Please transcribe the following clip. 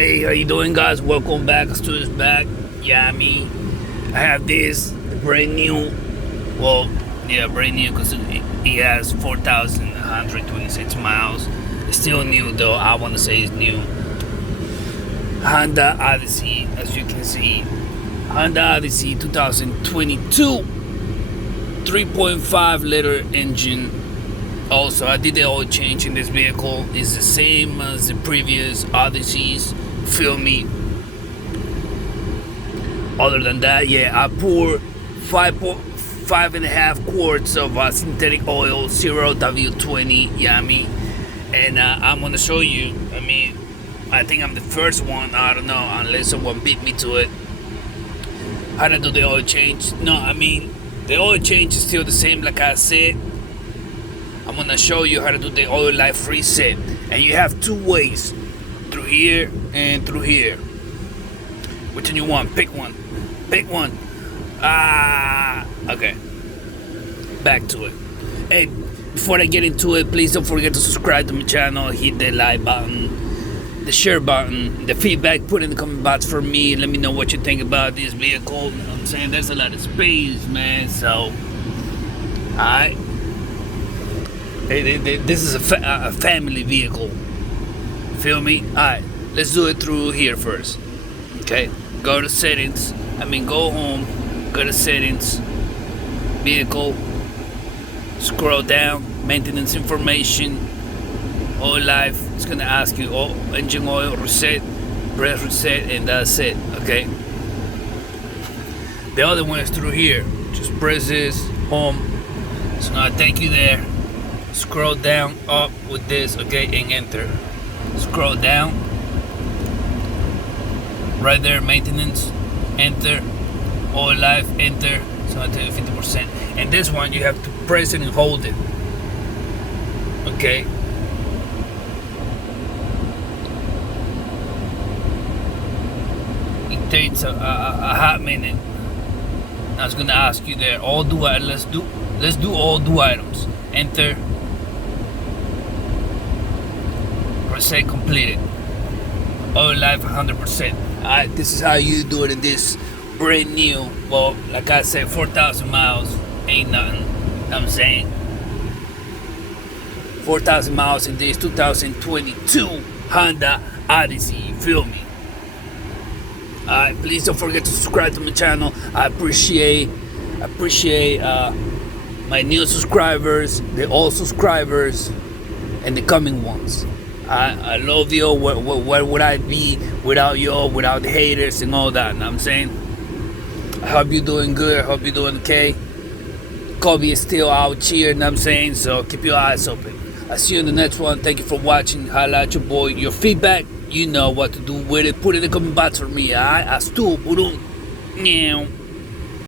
Hey, how you doing, guys? Welcome back. Studios back. Yeah, me. I have this brand new. Well, yeah, brand new because it has 4,126 miles. It's still new though. I want to say it's new. Honda Odyssey, as you can see. Honda Odyssey 2022, 3.5 liter engine. Also, I did the oil change in this vehicle. It's the same as the previous Odysseys. Feel me? Other than that, yeah, I poured 5.5 quarts of synthetic oil, 0W20, yummy. And I'm gonna show you. I think I'm the first one. I don't know, unless someone beat me to it. How to do the oil change? No, the oil change is still the same, like I said. I'm gonna show you how to do the oil life reset, and you have two ways, through here and through here. Which one you want? Pick one. Okay, back to it. Hey, before I get into it, please don't forget to subscribe to my channel, hit the like button, the share button, the feedback, put in the comment box for me. Let me know what you think about this vehicle. You know what I'm saying? There's a lot of space, man, so alright. This is a family vehicle. Feel me? Alright, let's do it through here first. Okay, go to settings. Go home, go to settings, vehicle, scroll down, maintenance information, oil life. It's gonna ask you engine oil reset, press reset, and that's it. Okay. The other one is through here. Just press this, home. So now take you there. Scroll down, up with this, okay, and enter. Scroll down. Right there, maintenance, enter. Oil life, enter. So I tell you 50%. And this one you have to press it and hold it. Okay. It takes a hot minute. I was gonna ask you there. Let's do all do items. Enter. Say completed. Oil life 100%. Alright, this is how you do it in this brand new, well, like I said, 4,000 miles ain't nothing. I'm saying 4,000 miles in this 2022 Honda Odyssey. You feel me? Alright, please don't forget to subscribe to my channel. I appreciate my new subscribers, the old subscribers, and the coming ones. I love you. Where would I be without you, without the haters and all that? You know what I'm saying? I hope you're doing good. I hope you're doing okay. Kobe is still out here, you know what I'm saying? So keep your eyes open. I'll see you in the next one. Thank you for watching. Highlight your boy. Your feedback, you know what to do with it. Put it in the comment box for me, alright? I still put on.